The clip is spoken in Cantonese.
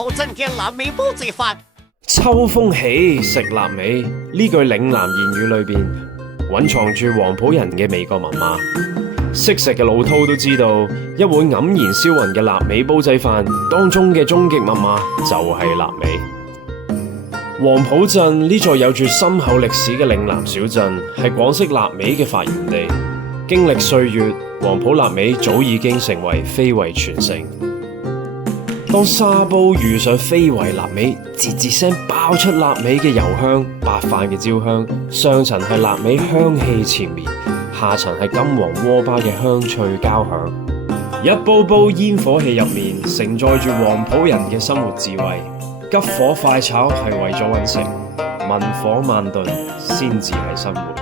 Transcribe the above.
浦鎮嘅臘味煲仔飯。秋風起，食臘味，呢句嶺南言語裏邊蘊藏住黃埔人嘅味覺文化。識食嘅老饕都知道，一碗黯然銷魂嘅臘味煲仔飯當中嘅終極密碼就係臘味。黃埔鎮呢座有住深厚歷史嘅嶺南小鎮，係廣式臘味嘅發源地。經歷歲月，黃埔臘味早已經成為非遺傳承。當沙煲遇上非遺臘味，節節聲爆出臘味嘅油香，白飯嘅焦香，上層係臘味香氣纏綿，下層係金黃鍋巴嘅香脆交響。一煲煲煙火氣入面，承載住黃埔人嘅生活智慧。急火快炒係為咗搵食，文火慢燉先至係生活。